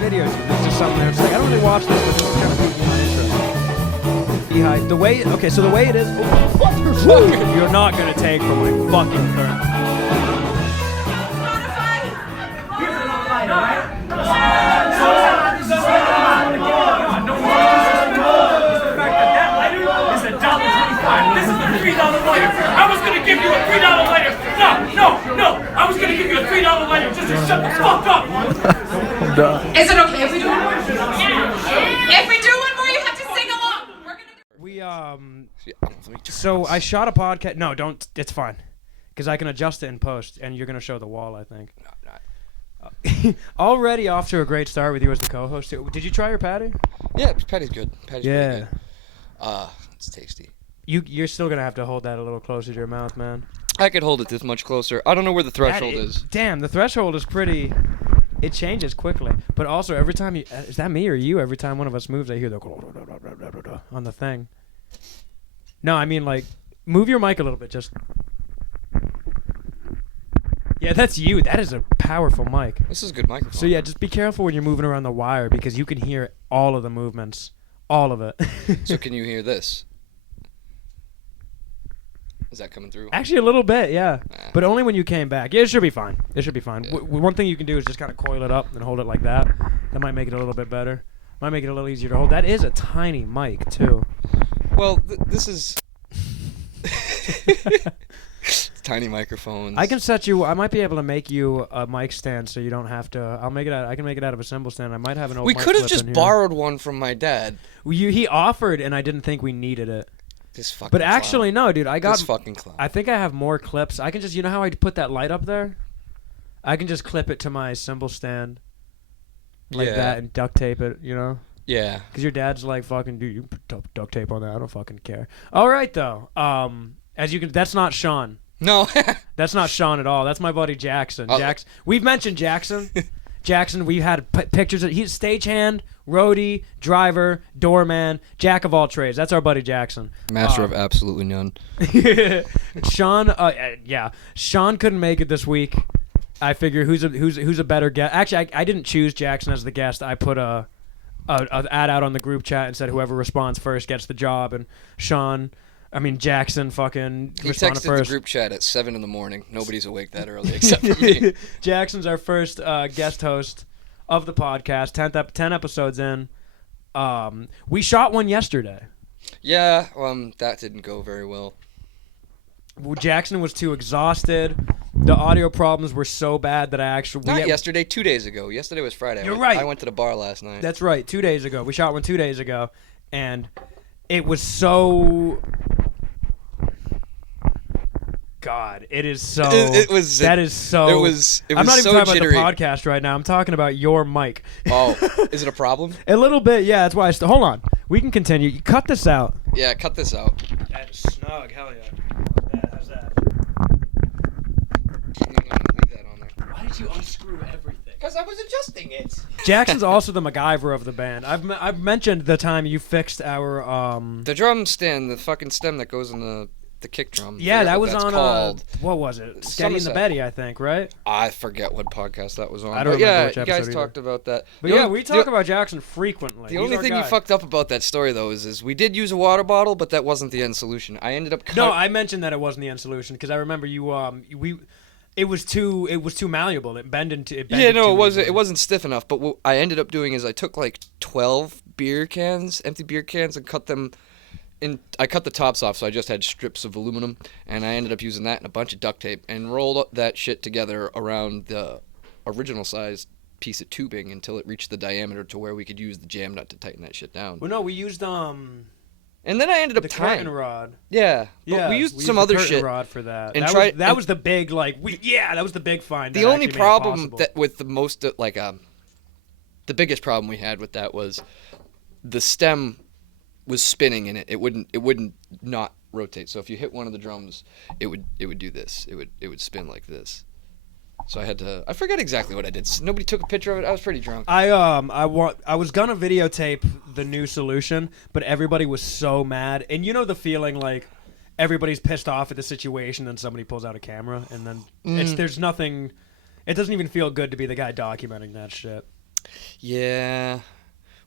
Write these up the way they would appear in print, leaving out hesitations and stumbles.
videos. It's just something there. It's like, I don't really watch this, but this is kind of piquing my interest. Beehive. The way it is. What the fuck? You're not gonna take from my fucking turn. This is the $3 lighter. I was gonna give you a $3 lighter. No. I was gonna give you a $3 lighter just to shut the fuck up. I'm done. Is it okay if we do one more? Yeah. If we do one more, you have to sing along. We're gonna do. So I shot a podcast. No, don't. It's fine, because I can adjust it in post, and you're gonna show the wall, I think. Already off to a great start with you as the co-host. Did you try your patty? Yeah, patty's good. Patty's pretty good. It's tasty. You're still gonna have to hold that a little closer to your mouth, man. I could hold it this much closer. I don't know where the threshold is. Damn, the threshold is pretty. It changes quickly, but also every time you is that me or you? Every time one of us moves, I hear the on the thing. No, I mean like move your mic a little bit, just. Yeah, that's you. That is a powerful mic. This is a good microphone. So yeah, just be careful when you're moving around the wire because you can hear all of the movements, all of it. So can you hear this? Is that coming through? Actually, a little bit, yeah. But only when you came back. Yeah, it should be fine. It should be fine. Yeah. One thing you can do is just kind of coil it up and hold it like that. That might make it a little bit better. Might make it a little easier to hold. That is a tiny mic, too. Well, this is... tiny microphones. I can set you... I might be able to make you a mic stand so you don't have to... I can make it out of a cymbal stand. I might have an old We mic could have clip just in here. borrowed one from my dad. He offered, and I didn't think we needed it. This fucking But actually, clown. no, dude. I got... This fucking clown. I think I have more clips. I can just... You know how I put that light up there? I can just clip it to my cymbal stand. Like that and duct tape it, you know? Yeah. Because your dad's like, fucking, dude, you put duct tape on that. I don't fucking care. All right, though. As you can... That's not Sean. No. That's not Sean at all. That's my buddy Jackson. We've mentioned Jackson. Jackson, we had pictures of... He's stagehand, roadie, driver, doorman, jack of all trades. That's our buddy Jackson. Master of absolutely none. Sean, Sean couldn't make it this week. I figure who's a better guest. Actually, I didn't choose Jackson as the guest. I put a ad out on the group chat and said whoever responds first gets the job. And Jackson fucking He responded texted first. the group chat at 7 in the morning. Nobody's awake that early except for me. Jackson's our first guest host of the podcast. 10 episodes in. We shot one yesterday. Yeah, that didn't go very well. Jackson was too exhausted. The audio problems were so bad that I actually... Not yesterday, 2 days ago. Yesterday was Friday. You're right. I went to the bar last night. That's right, 2 days ago. We shot one 2 days ago, and it was so... God, it is so... It was... That is so... It was I'm not even so talking jittery. about the podcast right now. I'm talking about your mic. Oh, is it a problem? A little bit, yeah. That's why I... Hold on. We can continue. You cut this out. Yeah, cut this out. That is snug. Hell yeah. How's that? Leave that on there. Why did you unscrew everything? Because I was adjusting it. Jackson's also the MacGyver of the band. I've mentioned the time you fixed our... The drum stand, the fucking stem that goes in the kick drum. Yeah, that was that's on called. what was it? Steady and the Betty, I think, right? I forget what podcast that was on. I don't but remember yeah, which you episode guys either. talked about that. But yeah, we talk about Jackson frequently. The only thing you fucked up about that story though is we did use a water bottle, but that wasn't the end solution. I ended up No, I mentioned that it wasn't the end solution because I remember you it was too malleable. It bended it easily. wasn't stiff enough. But what I ended up doing is I took like 12 empty beer cans, and cut them. I cut the tops off, so I just had strips of aluminum, and I ended up using that and a bunch of duct tape and rolled that shit together around the original size piece of tubing until it reached the diameter to where we could use the jam nut to tighten that shit down. Well, no, we used And then I ended up the tying. curtain rod. Yeah, but we used some other shit. Rod for that. And that was the big that was the big find. The only problem that with the most the biggest problem we had with that was the stem was spinning in it. It wouldn't not rotate. So if you hit one of the drums, it would do this. It would spin like this. So I forget exactly what I did. Nobody took a picture of it. I was pretty drunk. I was gonna videotape the new solution, but everybody was so mad. And you know the feeling like everybody's pissed off at the situation, and somebody pulls out a camera, and then there's nothing. It doesn't even feel good to be the guy documenting that shit. Yeah.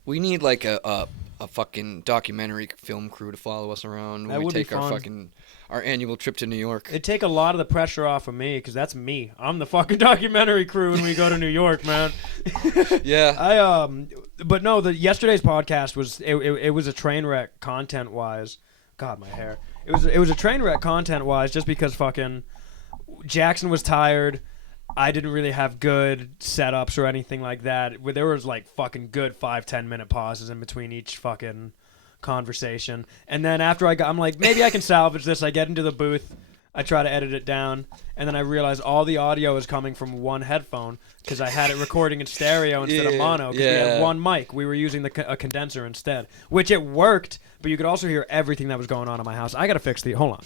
We need like a fucking documentary film crew to follow us around That when we would be take our fun. fucking our annual trip to New York. It'd take a lot of the pressure off of me because that's me. I'm the fucking documentary crew when we go to New York, man. Yeah. But no, yesterday's podcast was it was a train wreck content wise. God, my hair. It was a train wreck content wise just because fucking Jackson was tired. I didn't really have good setups or anything like that. Where there was like fucking good 5-10 minute pauses in between each fucking conversation. And then after I'm like, maybe I can salvage this. I get into the booth. I try to edit it down, and then I realize all the audio is coming from one headphone because I had it recording in stereo instead of mono because we had one mic. We were using a condenser instead, which it worked, but you could also hear everything that was going on in my house. I got to fix hold on.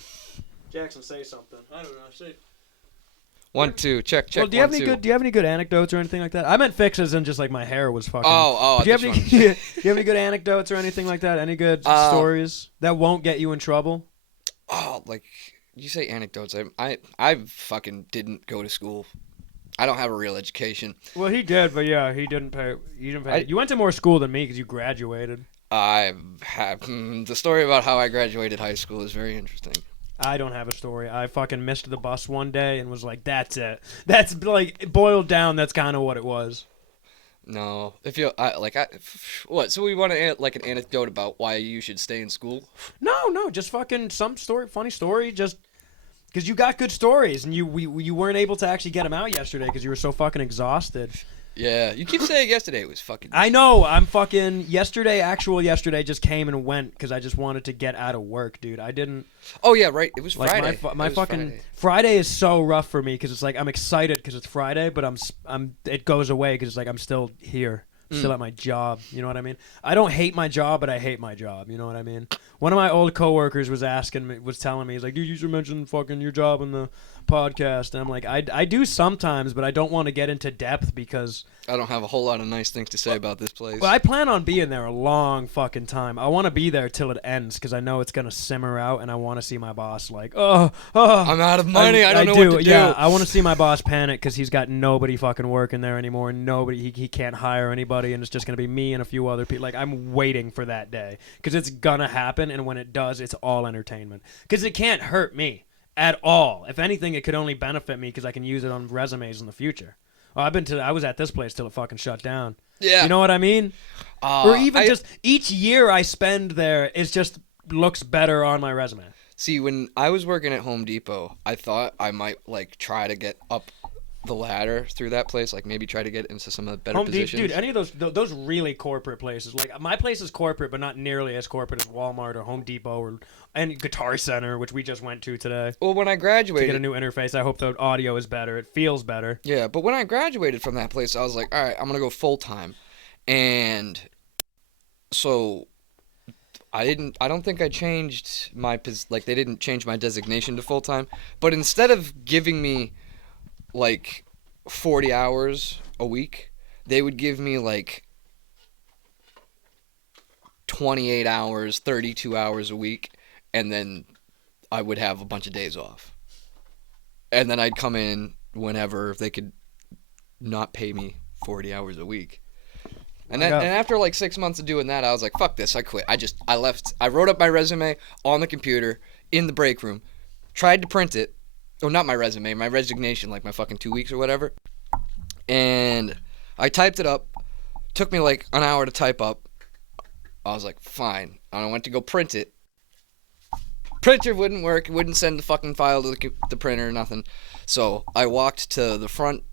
Jackson, say something. I don't know. Say 1, 2, check. Well, do you have any good anecdotes or anything like that? I meant fixes and just like my hair was fucking. Oh. Do you have any good anecdotes or anything like that? Any good stories that won't get you in trouble? Oh, like you say anecdotes. I fucking didn't go to school. I don't have a real education. Well, he did, but yeah, he didn't pay. You went to more school than me because you graduated. The story about how I graduated high school is very interesting. I don't have a story. I fucking missed the bus one day and was like, that's it. That's like boiled down. That's kind of what it was. No, what? So we want to like an anecdote about why you should stay in school? No, just fucking some story, funny story, just because you got good stories and you weren't able to actually get them out yesterday because you were so fucking exhausted. Yeah, you keep saying yesterday was fucking. I know. I'm fucking yesterday just came and went because I just wanted to get out of work, dude. I didn't. Oh yeah, right. It was Friday. My fucking Friday is so rough for me because it's like I'm excited because it's Friday, but it goes away because it's like I'm still here, still at my job. You know what I mean? I don't hate my job, but I hate my job. You know what I mean? One of my old coworkers was telling me, he's like, dude, you should mention fucking your job in the podcast. And I'm like, I do sometimes, but I don't want to get into depth because I don't have a whole lot of nice things to say about this place. Well, I plan on being there a long fucking time. I want to be there till it ends because I know it's gonna simmer out, and I want to see my boss like, I'm out of money. I don't know what to do. Yeah, I want to see my boss panic because he's got nobody fucking working there anymore. He can't hire anybody, and it's just gonna be me and a few other people. Like, I'm waiting for that day because it's gonna happen, and when it does, it's all entertainment because it can't hurt me at all. If anything, it could only benefit me because I can use it on resumes in the future. Oh, I was at this place till it fucking shut down. Yeah. You know what I mean? Or even just each year I spend there, it just looks better on my resume. See, when I was working at Home Depot, I thought I might like try to get up the ladder through that place, like maybe try to get into some of the better positions. Dude, any of those really corporate places. Like my place is corporate, but not nearly as corporate as Walmart or Home Depot and Guitar Center, which we just went to today. Well, when I graduated, to get a new interface, I hope the audio is better. It feels better. Yeah, but when I graduated from that place, I was like, all right, I'm gonna go full time, and so I don't think I changed my they didn't change my designation to full time, but instead of giving me like 40 hours a week, they would give me like 28 hours, 32 hours a week, and then I would have a bunch of days off. And then I'd come in whenever they could not pay me 40 hours a week. And then, and after like 6 months of doing that, I was like, fuck this, I quit. I left. I wrote up my resume on the computer in the break room, tried to print it. Oh, not my resume, my resignation, like my fucking 2 weeks or whatever. And I typed it up. Took me like an hour to type up. I was like, fine. And I went to go print it. Printer wouldn't work. It wouldn't send the fucking file to the printer or nothing. So I walked to the front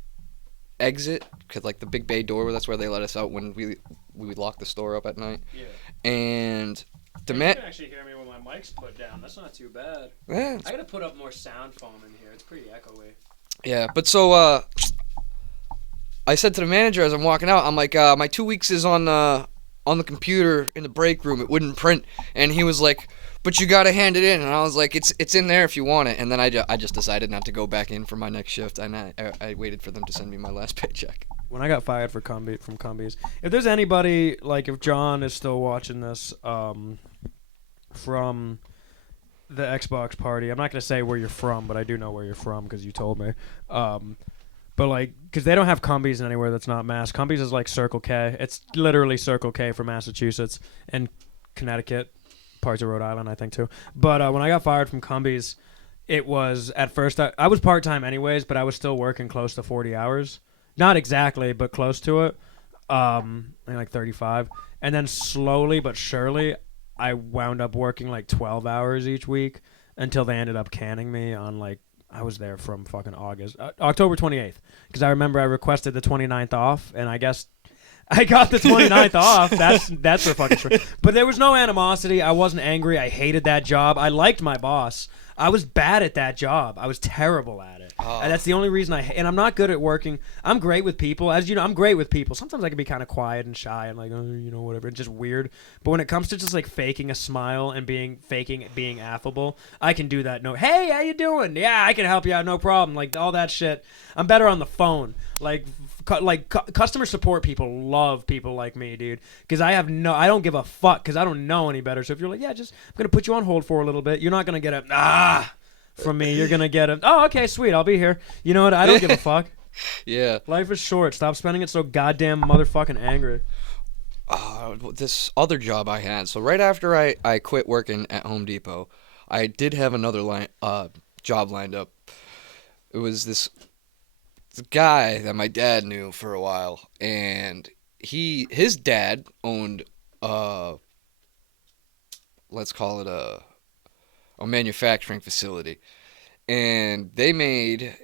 exit, cause like the big bay door, that's where they let us out when we would lock the store up at night. Yeah. And you can actually hear me when my mic's put down. That's not too bad. Yeah. I gotta put up more sound foam in here. It's pretty echoey. Yeah, but so I said to the manager as I'm walking out, I'm like, my 2 weeks is on the computer in the break room. It wouldn't print, and he was like, but you gotta hand it in. And I was like, it's in there if you want it. And then I just decided not to go back in for my next shift, and I waited for them to send me my last paycheck. When I got fired from Cumbies, if there's anybody, like if John is still watching this from the Xbox party, I'm not going to say where you're from, but I do know where you're from because you told me. But like, because they don't have Cumbies anywhere that's not Mass. Cumbies is like Circle K. It's literally Circle K for Massachusetts and Connecticut, parts of Rhode Island, I think too. But when I got fired from Cumbies, it was at first I was part time anyways, but I was still working close to 40 hours. Not exactly, but close to it. Like 35, and then slowly but surely, I wound up working like 12 hours each week until they ended up canning me on like. I was there from fucking October 28th, because I remember I requested the 29th off, and I guess I got the 29th off. That's for fucking sure. But there was no animosity. I wasn't angry. I hated that job. I liked my boss. I was bad at that job. I was terrible at it. And that's the only reason and I'm not good at working. I'm great with people. As you know, I'm great with people. Sometimes I can be kind of quiet and shy and like, whatever. It's just weird. But when it comes to just like faking a smile and faking being affable, I can do that. No, hey, how you doing? Yeah, I can help you out. No problem. Like all that shit. I'm better on the phone. Like customer support people love people like me, dude, because I don't give a fuck, because I don't know any better. So if you're like, yeah, I'm gonna put you on hold for a little bit, you're not gonna get from me. You're gonna get okay, sweet, I'll be here. You know what? I don't give a fuck. Yeah. Life is short. Stop spending it so goddamn motherfucking angry. This other job I had. So right after I quit working at Home Depot, I did have another job lined up. It was this guy that my dad knew for a while, and his dad owned let's call it a manufacturing facility, and they made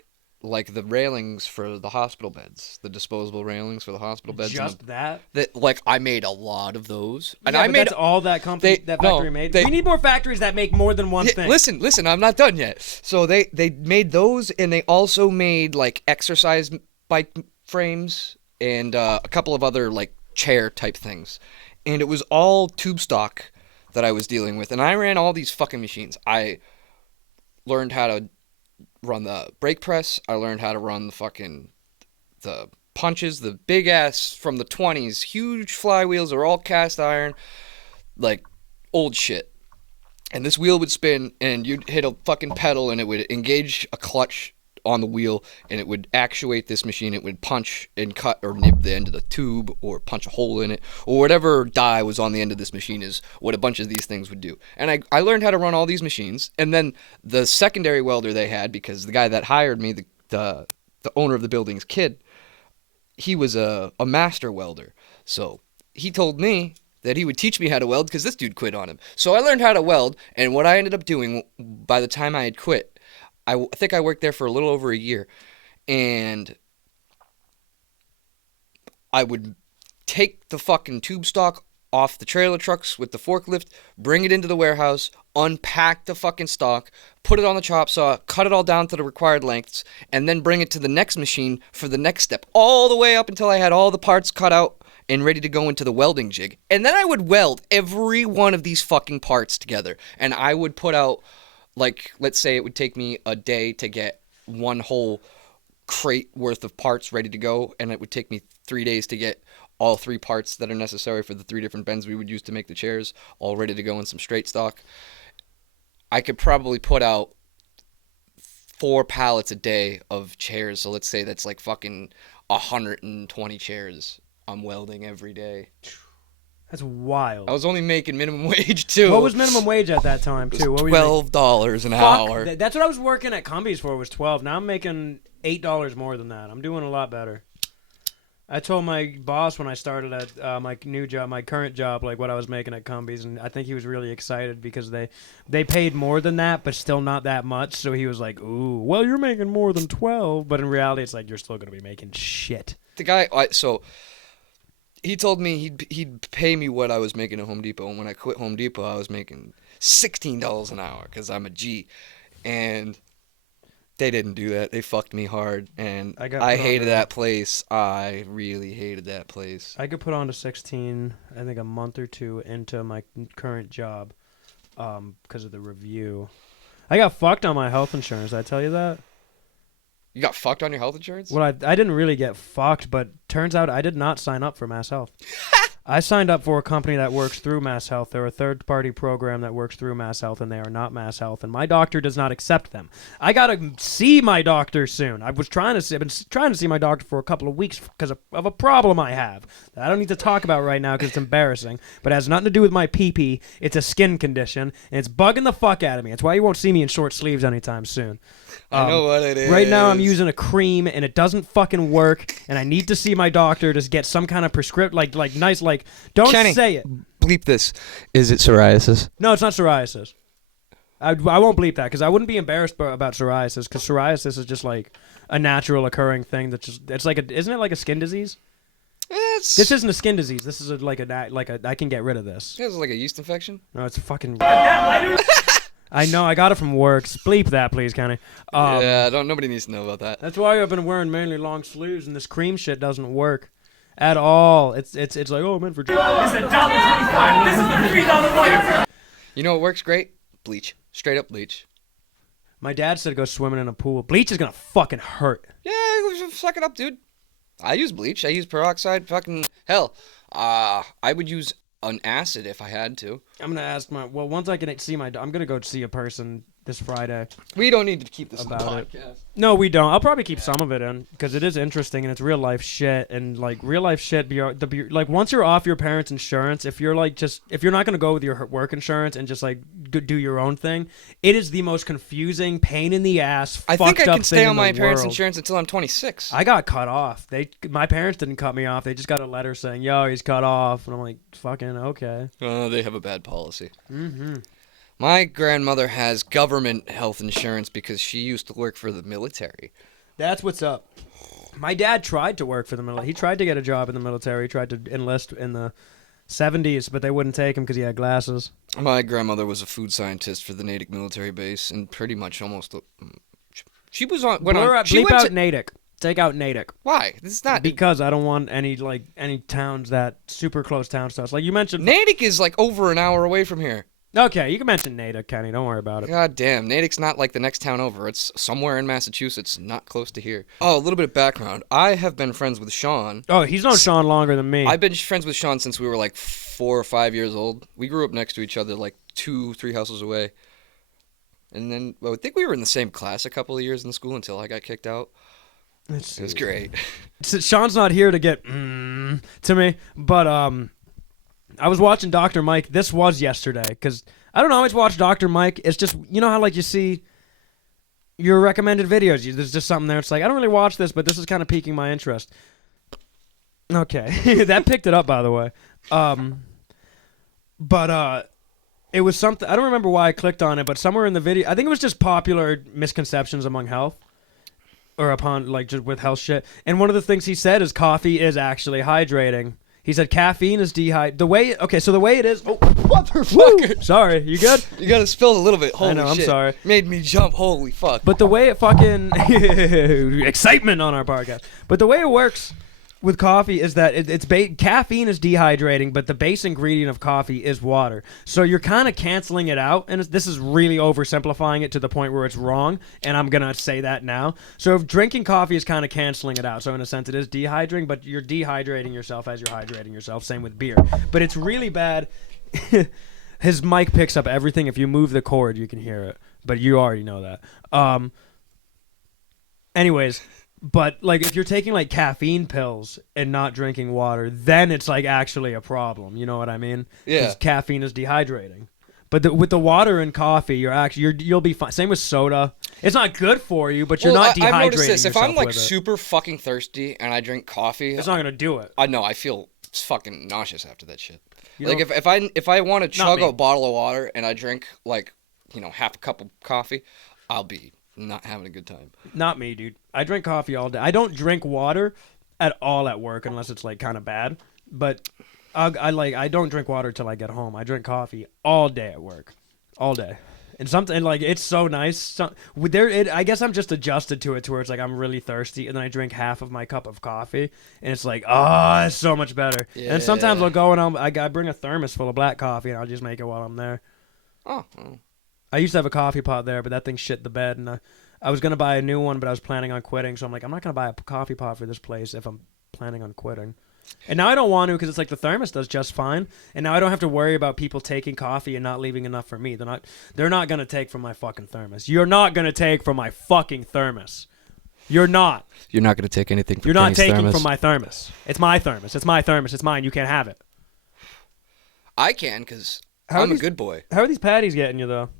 like the railings for the hospital beds, the disposable railings for the hospital beds. Just that like I made a lot of those, and yeah, I made that's all that factory made. We need more factories that make more than one thing. Listen, I'm not done yet. So they made those, and they also made like exercise bike frames and a couple of other like chair type things, and it was all tube stock that I was dealing with, and I ran all these fucking machines. I learned how to run the brake press. I learned how to run the punches, the big ass from the 20s, huge flywheels are all cast iron, like old shit. And this wheel would spin, and you'd hit a fucking pedal, and it would engage a clutch on the wheel, and it would actuate this machine. It would punch and cut or nib the end of the tube, or punch a hole in it, or whatever die was on the end of this machine is what a bunch of these things would do. And I learned how to run all these machines. And then the secondary welder they had, because the guy that hired me, the owner of the building's kid, he was a master welder. So he told me that he would teach me how to weld, because this dude quit on him. So I learned how to weld, and what I ended up doing by the time I had quit, I think I worked there for a little over a year, and I would take the fucking tube stock off the trailer trucks with the forklift, bring it into the warehouse, unpack the fucking stock, put it on the chop saw, cut it all down to the required lengths, and then bring it to the next machine for the next step, all the way up until I had all the parts cut out and ready to go into the welding jig. And then I would weld every one of these fucking parts together, and I would put out, like, let's say it would take me a day to get one whole crate worth of parts ready to go, and it would take me 3 days to get all 3 parts that are necessary for the 3 different bends we would use to make the chairs all ready to go in some straight stock. I could probably put out 4 pallets a day of chairs, so let's say that's like fucking 120 chairs I'm welding every day. That's wild. I was only making minimum wage too. What was minimum wage at that time too? What were you $12 an hour. That's what I was working at Cumbies for, was $12. Now I'm making $8 more than that. I'm doing a lot better. I told my boss when I started at my new job, my current job, like what I was making at Cumbies, and I think he was really excited because they paid more than that, but still not that much. So he was like, "Ooh, well, you're making more than 12," but in reality, it's like you're still gonna be making shit. The guy, he told me he'd pay me what I was making at Home Depot, and when I quit Home Depot, I was making $16 an hour because I'm a G, and they didn't do that. They fucked me hard, and I hated that place. I really hated that place. I could put on to 16, I think, a month or two into my current job, because of the review. I got fucked on my health insurance. Did I tell you that? You got fucked on your health insurance? Well, I didn't really get fucked, but turns out I did not sign up for Mass Health. I signed up for a company that works through Mass Health. They're a third-party program that works through Mass Health, and they are not Mass Health. And my doctor does not accept them. I gotta see my doctor soon. I've been trying to see my doctor for a couple of weeks because of a problem I have that I don't need to talk about right now because it's embarrassing. But it has nothing to do with my pee-pee. It's a skin condition, and it's bugging the fuck out of me. That's why you won't see me in short sleeves anytime soon. I know what it is. Right now I'm using a cream and it doesn't fucking work, and I need to see my doctor to get some kind of prescription, like nice, like, don't Kenny, say it. Bleep this. Is it psoriasis? No, it's not psoriasis. I won't bleep that because I wouldn't be embarrassed about psoriasis because psoriasis is just like a natural occurring thing that's just, it's like isn't it like a skin disease? This isn't a skin disease. This is like a I can get rid of this. It's like a yeast infection. No, it's a fucking. I know, I got it from work. Bleep that, please, Kenny. Nobody needs to know about that. That's why I've been wearing mainly long sleeves, and this cream shit doesn't work at all. It's like, oh, I'm in for. It's $1.25. This is the $3 lighter. You know what works great? Bleach. Straight up bleach. My dad said go swimming in a pool. Bleach is gonna fucking hurt. Yeah, suck it up, dude. I use bleach. I use peroxide. Fucking hell. I would use an acid if I had to. I'm gonna ask once I can see I'm gonna go see a person this Friday. We don't need to keep this about on the it. podcast. No, we don't. I'll probably keep some of it in because it is interesting and it's real life shit, and like real life shit. Like once you're off your parents' insurance, if you're not gonna go with your work insurance and just like do your own thing, it is the most confusing, pain in the ass. I think I can stay on my parents' world. insurance until I'm 26. I got cut off. My parents didn't cut me off. They just got a letter saying, "Yo, he's cut off," and I'm like, "Fucking okay." They have a bad policy. Mm-hmm. My grandmother has government health insurance because she used to work for the military. That's what's up. My dad tried to work for the military. He tried to get a job in the military. He tried to enlist in the 70s, but they wouldn't take him because he had glasses. My grandmother was a food scientist for the Natick military base, and pretty much almost... She was on... Bleep out Natick. Take out Natick. Why? This is not... Because I don't want any towns that super close towns to us. Like you mentioned... Natick is like over an hour away from here. Okay, you can mention Natick, Kenny. Don't worry about it. God damn. Natick's not like the next town over. It's somewhere in Massachusetts, not close to here. Oh, a little bit of background. I have been friends with Sean. Oh, he's known Sean longer than me. I've been friends with Sean since we were like 4 or 5 years old. We grew up next to each other like 2-3 houses away. And then I think we were in the same class a couple of years in school until I got kicked out. It was great. Sean's not here to get to me, but I was watching Dr. Mike. This was yesterday because I don't always watch Dr. Mike. It's just, you know how like you see your recommended videos. There's just something there. It's like, I don't really watch this, but this is kind of piquing my interest. Okay. That picked it up, by the way. But it was something. I don't remember why I clicked on it, but somewhere in the video, I think it was just popular misconceptions among health. Or upon, like, just with health shit. And one of the things he said is coffee is actually hydrating. He said caffeine is the way it is. Oh, motherfucker! Sorry, you good? You gotta spill a little bit. Holy I know, shit. I'm sorry. Made me jump. Holy fuck. But the way it fucking excitement on our podcast. But the way it works with coffee is that caffeine is dehydrating, but the base ingredient of coffee is water. So you're kind of canceling it out, and this is really oversimplifying it to the point where it's wrong, and I'm going to say that now. So if drinking coffee is kind of canceling it out. So in a sense, it is dehydrating, but you're dehydrating yourself as you're hydrating yourself. Same with beer. But it's really bad. His mic picks up everything. If you move the cord, you can hear it. But you already know that. Anyways... But, like, if you're taking, like, caffeine pills and not drinking water, then it's, like, actually a problem. You know what I mean? Yeah. Because caffeine is dehydrating. But with the water and coffee, you'll be fine. Same with soda. It's not good for you, but you're not dehydrating I've noticed this. If I'm, like, with it. super fucking thirsty and I drink coffee... It's not going to do it. I know. I feel fucking nauseous after that shit. Like, if I want to chug a bottle of water and I drink, like, half a cup of coffee, I'll be... not having a good time. Not me, dude. I drink coffee all day. I don't drink water at all at work unless it's like kind of bad. But I don't drink water till I get home. I drink coffee all day at work, all day. And something like it's so nice. I guess I'm just adjusted to it to where it's like I'm really thirsty, and then I drink half of my cup of coffee, and it's like it's so much better. Yeah. And sometimes I'll go and I bring a thermos full of black coffee, and I'll just make it while I'm there. Oh. I used to have a coffee pot there, but that thing shit the bed, and I was going to buy a new one, but I was planning on quitting, so I'm like, I'm not going to buy a coffee pot for this place if I'm planning on quitting. And now I don't want to because it's like the thermos does just fine. And now I don't have to worry about people taking coffee and not leaving enough for me. They're not going to take from my fucking thermos. You're not going to take from my fucking thermos. You're not. You're not going to take anything from You're not Kenny's taking thermos. from my thermos. It's my thermos. It's my thermos. It's mine. You can't have it. I can because How I'm are a these- good boy. How are these patties getting you, though?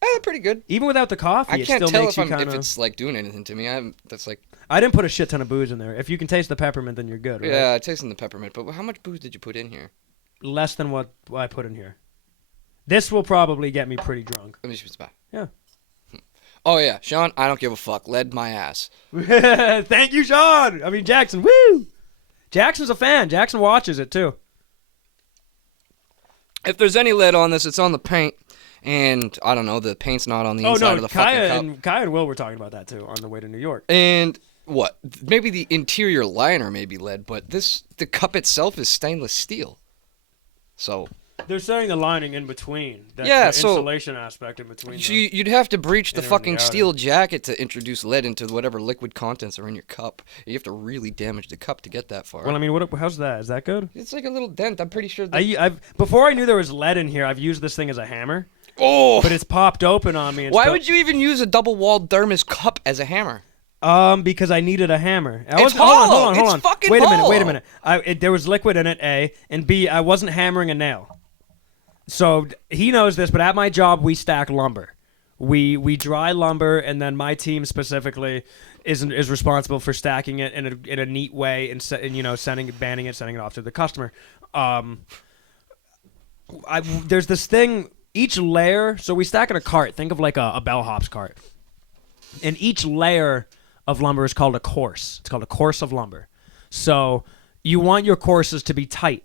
They're pretty good. Even without the coffee, I it can't still tell makes if, you kind if of... it's like doing anything to me. That's like... I didn't put a shit ton of booze in there. If you can taste the peppermint, then you're good, right? Yeah, tasting the peppermint. But how much booze did you put in here? Less than what I put in here. This will probably get me pretty drunk. Let me just back. Yeah. Oh, yeah. Sean, I don't give a fuck. Led my ass. Thank you, Sean. I mean, Jackson. Woo! Jackson's a fan. Jackson watches it, too. If there's any lead on this, it's on the paint. And, I don't know, the paint's not on the inside of the fucking cup. Kaya and Will were talking about that, too, on the way to New York. And what? Maybe the interior liner may be lead, but the cup itself is stainless steel. So... They're saying the lining in between. The So insulation aspect in between. you'd have to breach the inner and fucking the outer. steel jacket to introduce lead into whatever liquid contents are in your cup. You have to really damage the cup to get that far. Well, I mean, how's that? Is that good? It's like a little dent. I'm pretty sure. That... I've before I knew there was lead in here, I've used this thing as a hammer. Oh! But it's popped open on me. And Why would you even use a double-walled thermos cup as a hammer? Because I needed a hammer. It's hold hollow. on. It's fucking Wait a hollow. minute. There was liquid in it, A, and B, I wasn't hammering a nail. So he knows this, but at my job, we stack lumber. We dry lumber, and then my team specifically is responsible for stacking it in a neat way and sending it off to the customer. There's this thing, each layer. So we stack in a cart. Think of like a bellhop's cart, and each layer of lumber is called a course. It's called a course of lumber. So you want your courses to be tight.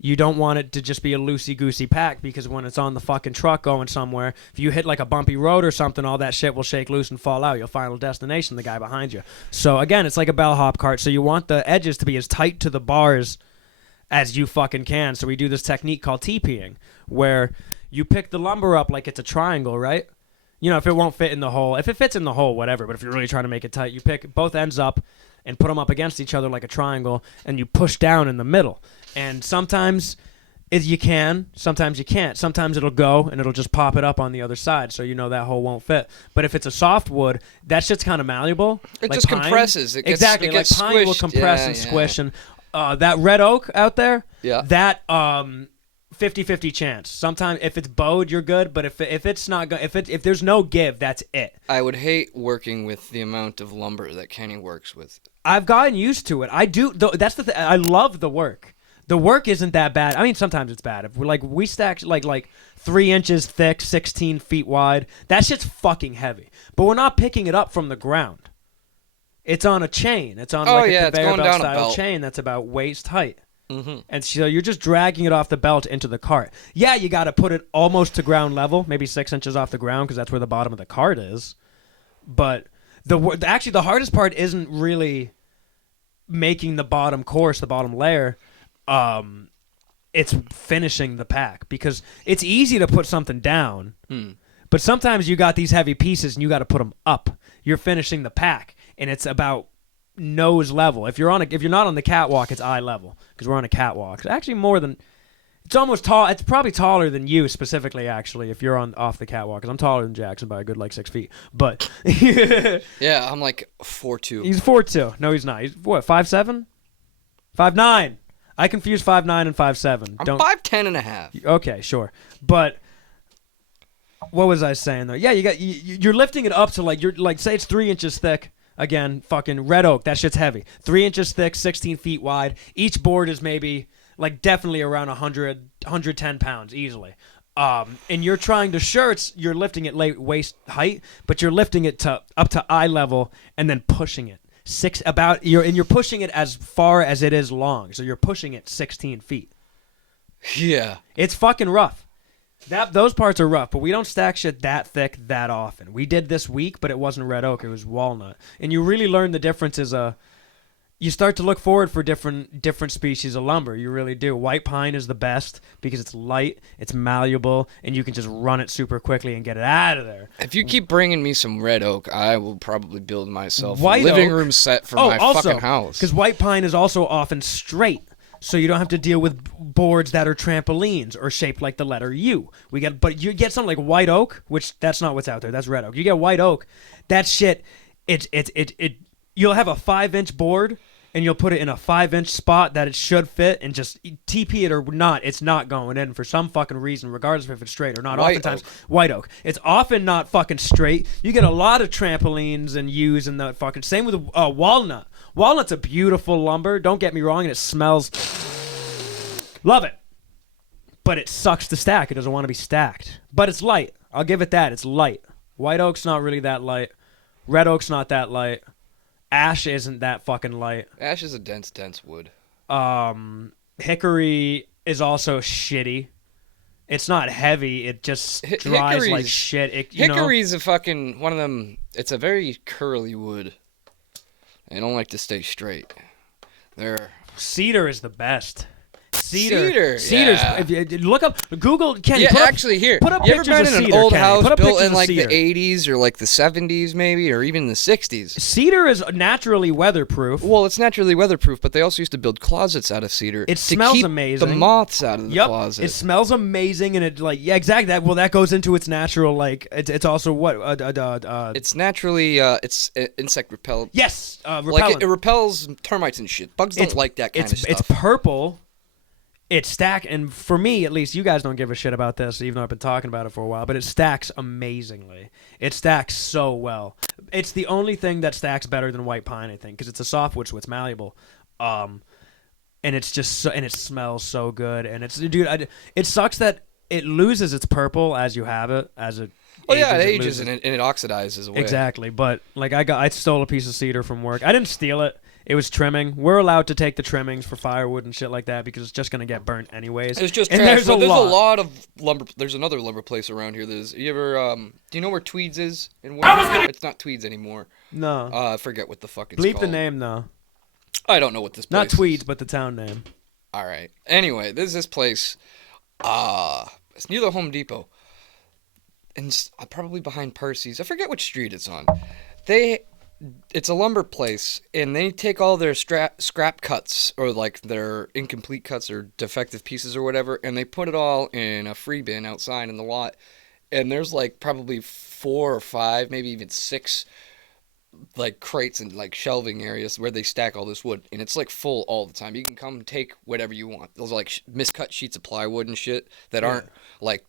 You don't want it to just be a loosey-goosey pack because when it's on the fucking truck going somewhere, if you hit like a bumpy road or something, all that shit will shake loose and fall out. Your final destination, the guy behind you. So again, it's like a bellhop cart. So you want the edges to be as tight to the bars as you fucking can. So we do this technique called TPing, where you pick the lumber up like it's a triangle, right? You know, if it won't fit in the hole. If it fits in the hole, whatever. But if you're really trying to make it tight, you pick both ends up and put them up against each other like a triangle, and you push down in the middle. And sometimes you can, sometimes you can't. Sometimes it'll go, and it'll just pop it up on the other side, so you know that hole won't fit. But if it's a softwood, that shit's kind of malleable. It like just pine. compresses. It gets, exactly, it gets like pine will squished. compress and squish. And that red oak out there, that 50-50 chance. Sometimes if it's bowed, you're good. But if it's not good, if there's no give, that's it. I would hate working with the amount of lumber that Kenny works with. I've gotten used to it. I do. That's the thing. I love the work. The work isn't that bad. I mean, sometimes it's bad. If we stack like 3 inches thick, 16 feet wide. That shit's fucking heavy. But we're not picking it up from the ground. It's on a chain. It's on a conveyor belt style chain that's about waist height. Mm-hmm. And so you're just dragging it off the belt into the cart. Yeah, you got to put it almost to ground level, maybe 6 inches off the ground because that's where the bottom of the cart is. But actually the hardest part isn't really making the bottom course, the bottom layer. It's finishing the pack because it's easy to put something down, but sometimes you got these heavy pieces and you got to put them up. You're finishing the pack, and it's about nose level. If you're not on the catwalk, it's eye level because we're on a catwalk. It's actually more than. It's almost tall. It's probably taller than you specifically. Actually, if you're off the catwalk, because I'm taller than Jackson by a good 6 feet. But yeah, I'm like 4'2". He's 4'2". No, he's not. He's what? 5'7", 5'9". I confuse 5'9" and 5'7". I'm 5'10" and a half. Okay, sure. But what was I saying though? Yeah, you're lifting it up to say it's 3 inches thick. Again, fucking red oak. That shit's heavy. 3 inches thick, 16 feet wide. Each board is maybe definitely around 110 pounds easily. And you're trying to you're lifting it waist height, but you're lifting it up to eye level and then pushing it. You're pushing it as far as it is long, so you're pushing it 16 feet. Yeah, it's fucking rough. Those parts are rough, but we don't stack shit that thick that often. We did this week, but it wasn't red oak; it was walnut. And you really learn the differences. You start to look forward for different species of lumber. You really do. White pine is the best because it's light, it's malleable, and you can just run it super quickly and get it out of there. If you keep bringing me some red oak, I will probably build myself a living room set for my fucking house. Because white pine is also often straight. so you don't have to deal with boards that are trampolines or shaped like the letter U. But you get something like white oak, which that's not what's out there. That's red oak. You get white oak, that shit. You'll have a 5-inch board, and you'll put it in a 5-inch spot that it should fit, and just TP it or not, it's not going in for some fucking reason, regardless if it's straight or not. Oftentimes, white oak. It's often not fucking straight. You get a lot of trampolines and U's and the fucking same with walnut. Walnut's a beautiful lumber. Don't get me wrong, and it smells. Love it. But it sucks to stack. It doesn't want to be stacked. But it's light. I'll give it that. It's light. White oak's not really that light. Red oak's not that light. Ash isn't that fucking light. Ash is a dense wood. Hickory is also shitty. It's not heavy. It just dries like shit. Hickory's a fucking one of them. It's a very curly wood. They don't like to stay straight. Cedar is the best. Cedar's. Yeah. If you look up Google. Kenny, yeah, actually, here. Put up you ever pictures been of in an cedar, old Kenny. house Put up built pictures in of like cedar. the 80s or like the 70s maybe, or even the 60s? Cedar is naturally weatherproof. Well, it's naturally weatherproof, but they also used to build closets out of cedar. It smells amazing. The moths out of the closet. It smells amazing, and it exactly that. Well, that goes into its natural it's also what it's naturally it's insect repellent. Yes, repellent. Like it repels termites and shit. Bugs don't like that kind of stuff. It's purple. It stacks, and for me at least, you guys don't give a shit about this, even though I've been talking about it for a while, but it stacks amazingly. It stacks so well. It's the only thing that stacks better than white pine, I think, because it's a softwood, so it's malleable. And it's just and it smells so good. And it sucks that it loses its purple as you have it, as it. Oh yeah, it ages and it oxidizes away. Exactly, but like I stole a piece of cedar from work. I didn't steal it. It was trimming. We're allowed to take the trimmings for firewood and shit like that because it's just gonna get burnt anyways. It's just and trash. there's a lot of lumber. There's another lumber place around here. Do you know where Tweeds is? It's not Tweeds anymore. No. I forget what the fuck it's Bleep called. the name though. I don't know what this place Not Tweeds, is. but the town name. All right. Anyway, there's this place. It's near the Home Depot. And it's probably behind Percy's. I forget which street it's on. It's a lumber place, and they take all their scrap cuts, or like their incomplete cuts or defective pieces or whatever, and they put it all in a free bin outside in the lot. And there's like probably 4 or 5, maybe even 6 like crates and like shelving areas where they stack all this wood, and it's like full all the time. You can come take whatever you want. Those like miscut sheets of plywood and shit that aren't like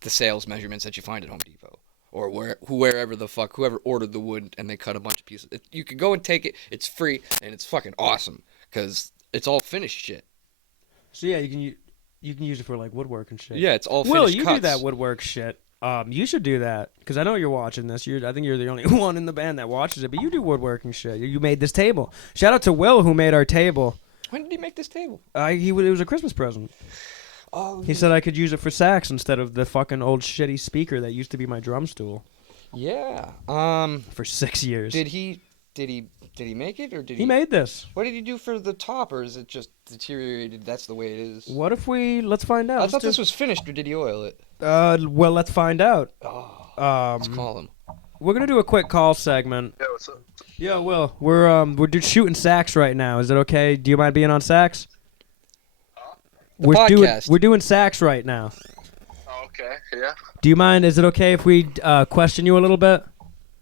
the sales measurements that you find at Home Depot or wherever the fuck whoever ordered the wood and they cut a bunch of pieces. You can go and take it. It's free and it's fucking awesome because it's all finished shit. So yeah, you can use it for like woodwork and shit. Yeah, it's all finished Will, you cuts. do that woodwork shit. You should do that because I know you're watching this. I think you're the only one in the band that watches it, but you do woodworking shit. You made this table. Shout out to Will who made our table. When did he make this table? It was a Christmas present. Oh, he said I could use it for sax instead of the fucking old shitty speaker that used to be my drum stool. Yeah. For 6 years. Did he make it or did he made this? What did he do for the top, or is it just deteriorated? That's the way it is. What if let's find out. I thought this was finished, or did he oil it? Well, let's find out. Let's call him. We're gonna do a quick call segment. Yeah, what's up? Yeah, Will. We're shooting sax right now. Is it okay? Do you mind being on sax? Podcast. We're doing sax right now. Oh, okay, yeah. Do you mind? Is it okay if we question you a little bit?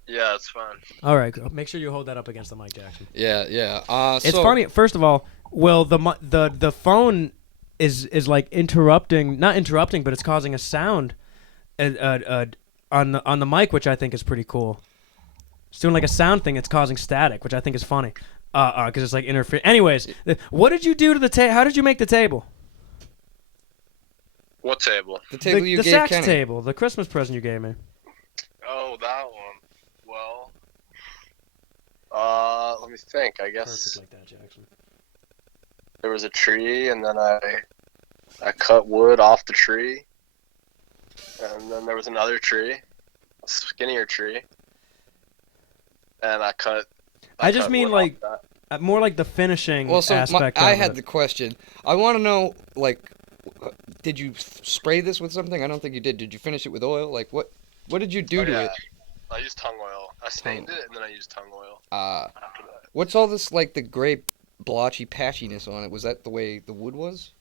Yeah, it's fine. All right. Make sure you hold that up against the mic, Jackson. Yeah. It's funny. First of all, Will, the phone is like interrupting, not interrupting, but it's causing a sound on the mic, which I think is pretty cool. It's doing like a sound thing. It's causing static, which I think is funny, because it's like interfering. Anyways, what did you do to the table? How did you make the table? What table? The table you the gave sax Kenny. table, the Christmas present you gave me. Oh, that one. Well, let me think. I guess Perfect like that, Jackson. there was a tree, and then I cut wood off the tree, and then there was another tree, a skinnier tree, and I cut. I just mean wood like off that. more like the finishing aspect of I it. had the question. I want to know, like, did you spray this with something? I don't think you did. Did you finish it with oil? Like, what did you do to it? I used tongue oil. I stained it, and then I used tongue oil after that. What's all this, like, the gray blotchy patchiness on it. Was that the way the wood was?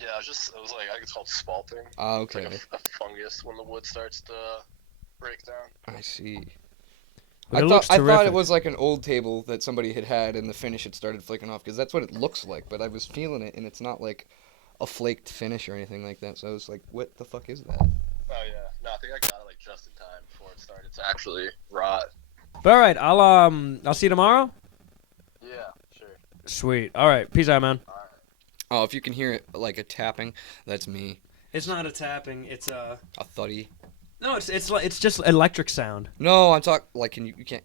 Yeah, it was like, I think it's called spalting. Okay. It's like a fungus when the wood starts to break down. I see. But I thought it was like an old table that somebody had and the finish had started flaking off, because that's what it looks like, but I was feeling it, and it's not like a flaked finish or anything like that, so I was like, what the fuck is that? Oh, yeah. No, I think I got it, like, just in time before it started to actually rot. But all right, I'll see you tomorrow. Yeah, sure. Sweet. All right, peace out, man. Oh, if you can hear it like a tapping, that's me. It's not a tapping. It's A thuddy. No, it's just electric sound. No, I'm talking, like, you can't...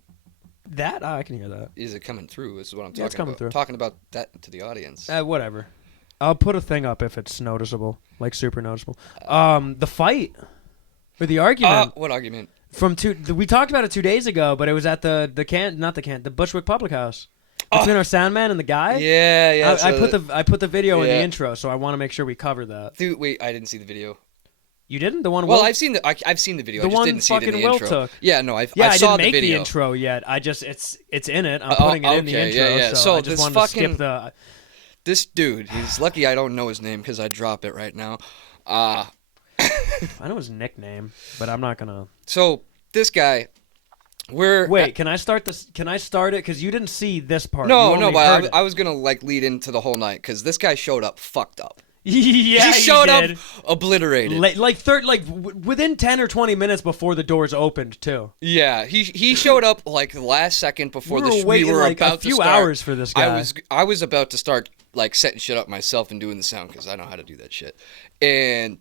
That I can hear that. Is it coming through? Is what I'm talking Yeah, it's coming about. through. Talking about that to the audience. Whatever. I'll put a thing up if it's noticeable, like super noticeable. The fight or the argument. What argument? We talked about it 2 days ago, but it was at the Bushwick Public House between our sound man and the guy. Yeah. I put the video in the intro, so I want to make sure we cover that. Dude, wait, I didn't see the video. You didn't? The one? Well, Will? I've seen the video. The I just one didn't see it in the fucking Will intro. took. Yeah, no, I I saw didn't make the video. the intro yet. It's in it. I'm putting it in the okay, intro. yeah. So I just this wanted to skip the. This dude, he's lucky I don't know his name because I drop it right now. I know his nickname, but I'm not gonna. So this guy, Wait, can I start this? Can I start it? Because you didn't see this part. No, but I was gonna like lead into the whole night because this guy showed up fucked up. Yeah, he showed did. up obliterated. Within 10 or 20 minutes before the doors opened too. Yeah, he showed up like the last second before we were like about a few to start. hours for this guy. I was about to start like setting shit up myself and doing the sound because I know how to do that shit. And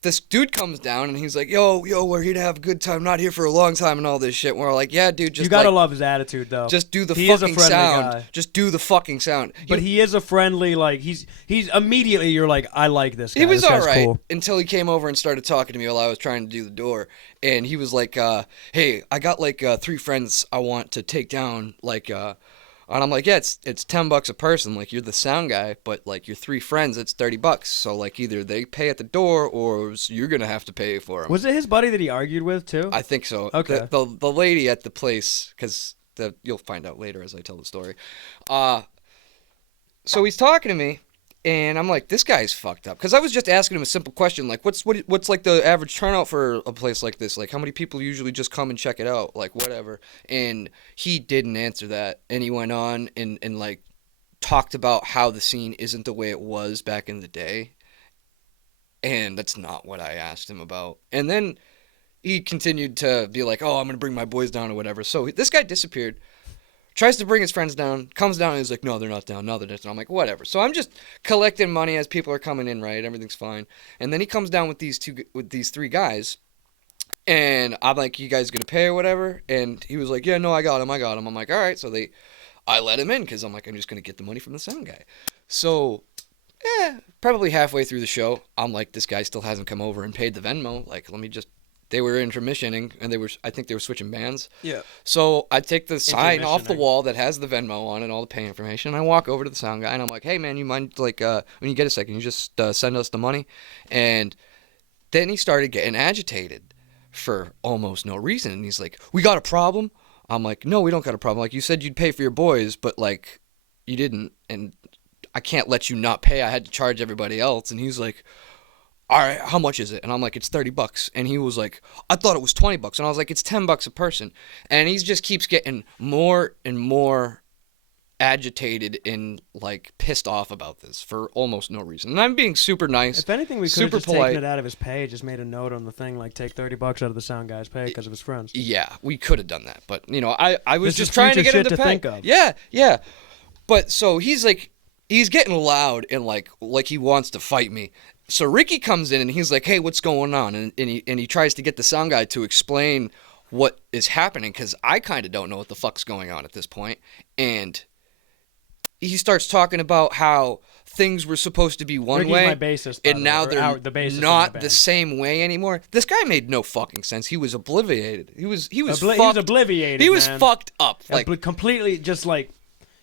this dude comes down and he's like, yo, we're here to have a good time, not here for a long time and all this shit. And we're like, yeah, dude, just you gotta love his attitude though. Just do the he is a fucking friendly sound. guy. Just do the fucking sound. But he is a friendly, like he's immediately you're like, I like this guy. He was this guy's alright cool. until he came over and started talking to me while I was trying to do the door. And he was like, hey, I got like 3 friends I want to take down, like and I'm like, yeah, it's $10 a person. Like, you're the sound guy, but like your 3 friends, it's $30. So like either they pay at the door or you're gonna have to pay for them. Was it his buddy that he argued with too? I think so. Okay. The lady at the place, because you'll find out later as I tell the story. So he's talking to me, and I'm like, this guy's fucked up. Because I was just asking him a simple question, like, what's like the average turnout for a place like this? Like, how many people usually just come and check it out? Like, whatever. And he didn't answer that. And he went on and like, talked about how the scene isn't the way it was back in the day. And that's not what I asked him about. And then he continued to be like, oh, I'm going to bring my boys down or whatever. So this guy disappeared. Tries to bring his friends down, comes down, and he's like, no, they're not down, no, they're not down. I'm like, whatever. So I'm just collecting money as people are coming in, right? Everything's fine. And then he comes down with these 3 guys, and I'm like, you guys gonna pay or whatever? And he was like, yeah, no, I got him. I'm like, all right. So I let him in, because I'm like, I'm just gonna get the money from the sound guy. So, probably halfway through the show, I'm like, this guy still hasn't come over and paid the Venmo. Like, let me just... They were intermissioning, and I think they were switching bands. Yeah. So I take the sign off the wall that has the Venmo on and all the pay information, and I walk over to the sound guy, and I'm like, hey, man, you mind, like, when you get a second, you just send us the money? And then he started getting agitated for almost no reason, and he's like, we got a problem? I'm like, no, we don't got a problem. Like, you said you'd pay for your boys, but, like, you didn't, and I can't let you not pay. I had to charge everybody else. And he's like, all right, how much is it? And I'm like, it's $30. And he was like, I thought it was $20. And I was like, it's $10 a person. And he just keeps getting more and more agitated and like pissed off about this for almost no reason. And I'm being super nice. If anything, we could have just polite. taken it out of his pay, just made a note on the thing, like take $30 out of the sound guy's pay because of his friends. Yeah, we could have done that. But, you know, I was This just is trying to future get him shit to to pay. think of. Yeah. But so he's like, he's getting loud and like he wants to fight me. So Ricky comes in and he's like, hey, what's going on? And he tries to get the sound guy to explain what is happening, because I kind of don't know what the fuck's going on at this point. And he starts talking about how things were supposed to be one Ricky's way, my bassist, by and the now way, they're the bassist of my not band. the same way anymore. This guy made no fucking sense. He was obliviated. He was fucked. He was obliviated. He was man. fucked up. Like, completely, just like.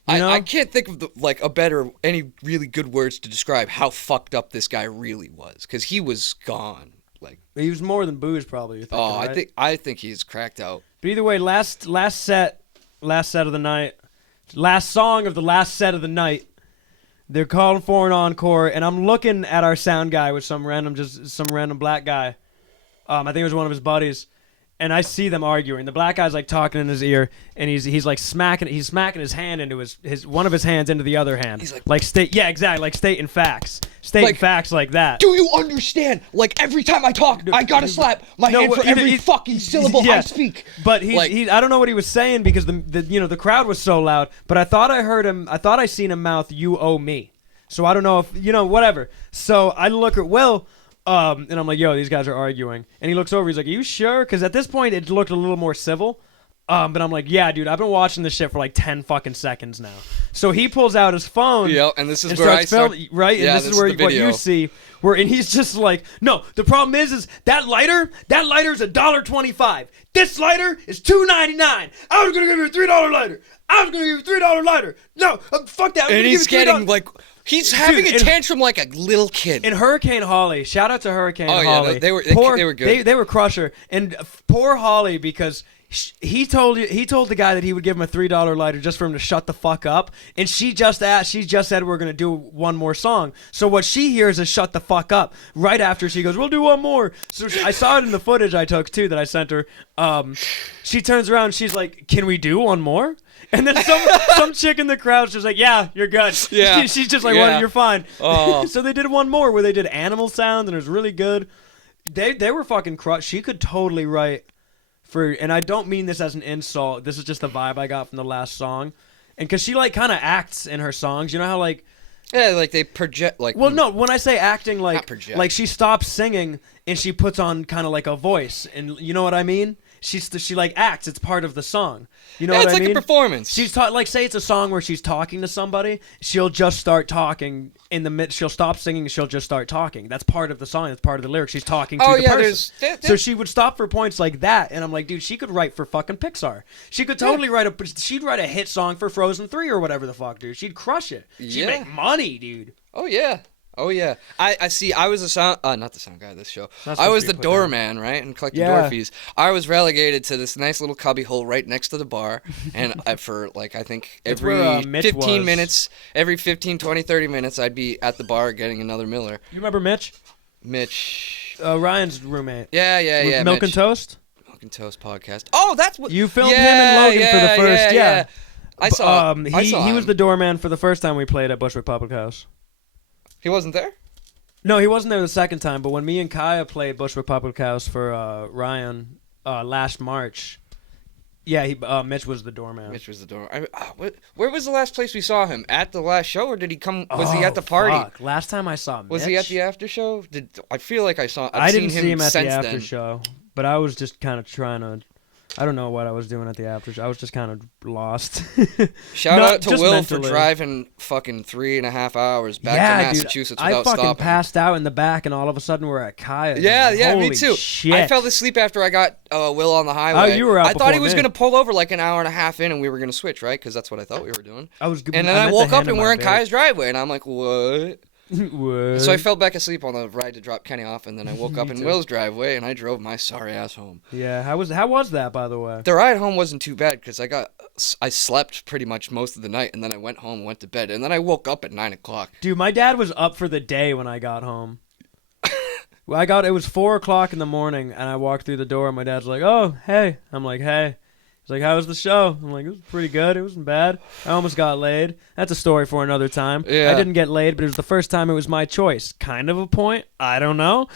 You know? I can't think of any really good words to describe how fucked up this guy really was, because he was gone. Like, he was more than booze, probably. You're thinking, right? I think he's cracked out. But either way, last set of the night, Last song of the last set of the night. They're calling for an encore, and I'm looking at our sound guy with some random black guy. I think it was one of his buddies, and I see them arguing. The black guy's like talking in his ear, and he's like smacking his hand into his one of his hands into the other hand. He's like state, yeah, exactly, like stating facts, facts like that. Do you understand? Like every time I talk, I gotta slap my hand for every fucking syllable I speak. But I don't know what he was saying because the crowd was so loud. But I thought I heard him. I thought I seen him mouth "You owe me." So I don't know if whatever. So I look at Will. And I'm like, yo, these guys are arguing. And he looks over. He's like, are you sure? Because at this point, it looked a little more civil. But I'm like, yeah, dude, I've been watching this shit for like 10 fucking seconds now. So he pulls out his phone. Yeah, and this is where I start. Right? Yeah, and this is where what you see. And he's just like, no, the problem is that lighter's $1.25. This lighter is $2.99. I was going to give you a $3 lighter. No, fuck that. And he's getting like... He's having a tantrum like a little kid. And Hurricane Holly, shout out to Hurricane Holly. Oh yeah, they were good. They were crusher. And poor Holly, because he told the guy that he would give him a $3 lighter just for him to shut the fuck up. And she just said we're gonna do one more song. So what she hears is shut the fuck up. Right after she goes, we'll do one more. So I saw it in the footage I took too that I sent her. She turns around, and she's like, can we do one more? And then some chick in the crowd's just like, yeah, you're good. Yeah. She's just like, well, you're fine. Oh. So they did one more where they did animal sounds, and it was really good. They were fucking crushed. She could totally write and I don't mean this as an insult. This is just the vibe I got from the last song. And because she, like, kind of acts in her songs. You know how, like... Yeah, like they project, like... Well, no, when I say acting, like she stops singing and she puts on kind of like a voice. And you know what I mean? She like acts. It's part of the song. You know what I mean? It's like a performance. She's like, say it's a song where she's talking to somebody. She'll just start talking in the mid. She'll stop singing. And she'll just start talking. That's part of the song. That's part of the lyrics. She's talking to the person. So she would stop for points like that. And I'm like, dude, she could write for fucking Pixar. She could totally she'd write a hit song for Frozen 3 or whatever the fuck, dude. She'd crush it. She'd make money, dude. Oh yeah. I see. I was not the sound guy of this show. I was the doorman, right, and collecting door fees. I was relegated to this nice little cubby hole right next to the bar, and for like I think every 15 minutes, every 15, 20, 30 minutes, I'd be at the bar getting another Miller. You remember Mitch? Ryan's roommate. Yeah. Milk and Toast. Milk and Toast podcast. Oh, that's what you filmed him and Logan for the first. Yeah. I saw. He was the doorman for the first time we played at Bushwick Public House. He wasn't there? No, he wasn't there the second time. But when me and Kaya played Bushwick Public House for Ryan last March, Mitch was the doorman. Where was the last place we saw him? At the last show, or did he come? Was he at the party? Fuck. Last time I saw Mitch. Was he at the after show? I feel like I saw. I didn't see him at the after show, but I was just kind of trying to. I don't know what I was doing at the after show. I was just kind of lost. Shout out to Will for driving fucking 3.5 hours back to Massachusetts without stopping. I fucking passed out in the back, and all of a sudden we're at Kaya's. Yeah, Holy me too. Shit. I fell asleep after I got Will on the highway. Oh, you were out I thought he was going to pull over like an hour and a half in, and we were going to switch, right? Because that's what I thought we were doing. And then I woke up, and we're in Kaya's driveway, and I'm like, what? What? So I fell back asleep on the ride to drop Kenny off, and then I woke up in Will's driveway, and I drove my sorry ass home. Yeah, how was that, by the way? The ride home wasn't too bad because I slept pretty much most of the night, and then I went home, went to bed, and then I woke up at 9 o'clock. Dude, my dad was up for the day when I got home. It was 4 o'clock in the morning, and I walked through the door, and my dad's like, "Oh, hey." I'm like, "Hey." He's like, "How was the show?" I'm like, "It was pretty good. It wasn't bad. I almost got laid." That's a story for another time. Yeah. I didn't get laid, but it was the first time it was my choice. Kind of a point. I don't know.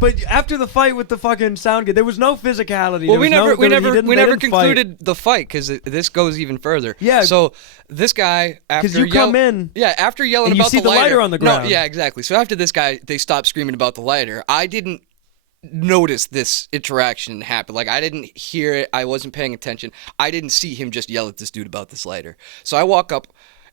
But after the fight with the fucking sound guy, there was no physicality. Well, we never concluded the fight because this goes even further. Yeah. So this guy, after come in, after yelling and about you see the lighter on the ground. No, yeah, exactly. So after this guy, they stopped screaming about the lighter. I didn't notice this interaction happen. Like, I didn't hear it. I wasn't paying attention. I didn't see him just yell at this dude about this lighter. So I walk up,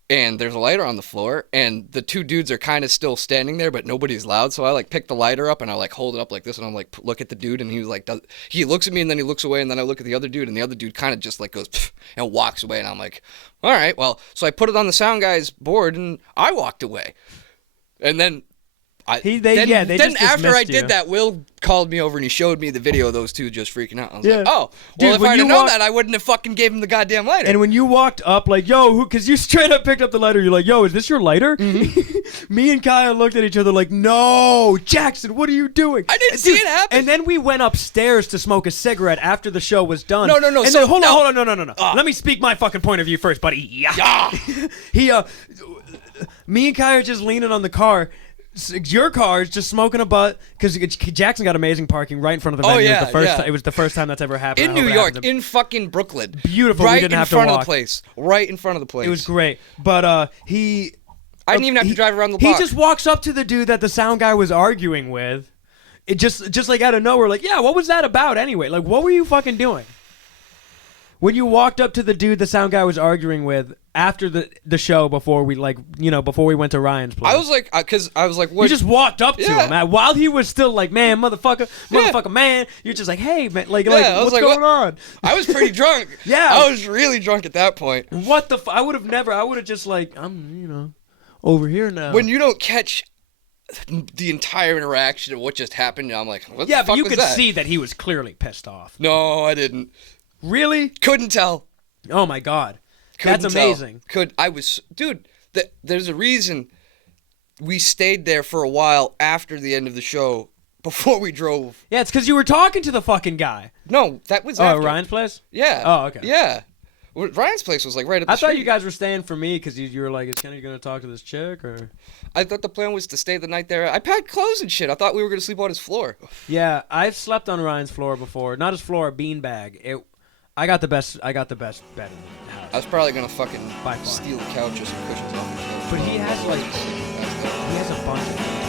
and there's a lighter on the floor, and the two dudes are kind of still standing there, but nobody's loud. So I like pick the lighter up, and I like hold it up like this, and I'm like, look at the dude, and he was like, he looks at me, and then he looks away, and then I look at the other dude, and the other dude kind of just like goes pff, and walks away, and I'm like, all right, well, so I put it on the sound guy's board, and I walked away, and then Then just after I dismissed you. did that, Will called me over and he showed me the video of those two just freaking out. I was Yeah. like, oh, well, Dude, if when I'd you have known walk- that, I wouldn't have fucking gave him the goddamn lighter. And when you walked up, like, yo, because you straight up picked up the lighter, you're like, yo, is this your lighter? Mm-hmm. Me and Kyle looked at each other like, no, Jackson, what are you doing? I didn't see it happen. And then we went upstairs to smoke a cigarette after the show was done. No. And So then, hold no. on, no. Let me speak my fucking point of view first, buddy. Yeah. Me and Kyle are just leaning on the car. Your car is just smoking a butt because Jackson got amazing parking right in front of the venue. yeah, It was the first time that's ever happened. In I hope New it York, happens. in fucking Brooklyn. Beautiful. Right We didn't in have to front of walk. the place. Right in front of the place. It was great, but I didn't even have to drive around the block. He just walks up to the dude that the sound guy was arguing with. It just like out of nowhere, like, yeah, what was that about anyway? Like, what were you fucking doing? When you walked up to the dude the sound guy was arguing with after the show before we before we went to Ryan's place. I was like, what? You just walked up to Yeah. him while he was still like, man, motherfucker, man. You're just like, hey, man, I was what's like, going what? on? I was pretty drunk. Yeah. I was really drunk at that point. What the? I would have just like, I'm, over here now. When you don't catch the entire interaction of what just happened, I'm like, what the Yeah, fuck but you was could that? see that he was clearly pissed off. No, I didn't. Really? Couldn't tell. Oh my god. Couldn't That's tell. amazing. Dude, there's a reason we stayed there for a while after the end of the show before we drove. Yeah, it's because you were talking to the fucking guy. No, that was Oh, after. Ryan's place? Yeah. Oh, okay. Yeah. Well, Ryan's place was like right up the I thought street. you guys were staying for me because you were like, is Kenny going to talk to this chick? Or I thought the plan was to stay the night there. I packed clothes and shit. I thought we were going to sleep on his floor. Yeah, I've slept on Ryan's floor before. Not his floor, a beanbag. I got the best bed in the house. I was probably going to fucking By far. steal the couch or some cushions off the couch. But he has a bunch of